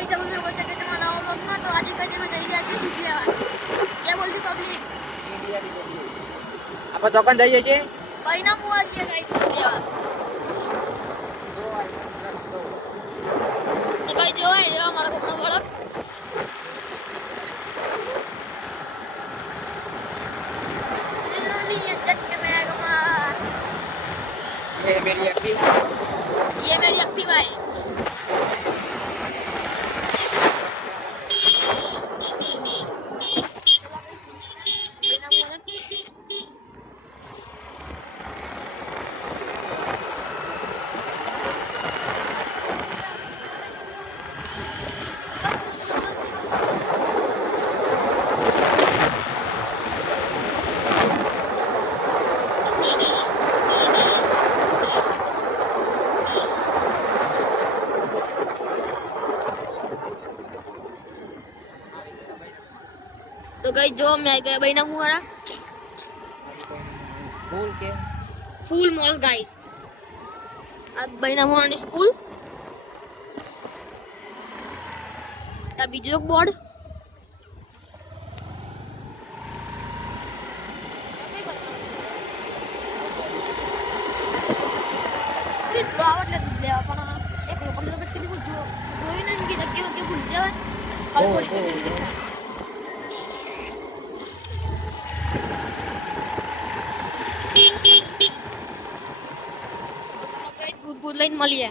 guys जब मैं बोलते थे तुम्हारा व्लॉग में तो आज का मैं જઈ રહ્યા છે સુખિયાવાડ क्या बोलती पब्लिक આપણે દુકાન જઈએ છીએ ભાઈ ના મુવા જઈએ ગાइस સુખિયાવાડ તો ગાइस જો આ રહ્યો અમારો ઘરનો વળક દિલની ચટકે બેગમાં ये मेरी एक्टिवा है तो गाइस जो मैं आ गया भाई ना मुहारा स्कूल के फूल मॉल गाइस आज भाई ना मुहारा स्कूल या बीजो बोर्ड आवडलं तुझल्या पण एक लोकांना भेटते की जोई ना की नक्की नक्की भूल जाव काल कोणी केली दूध लाइन मળી है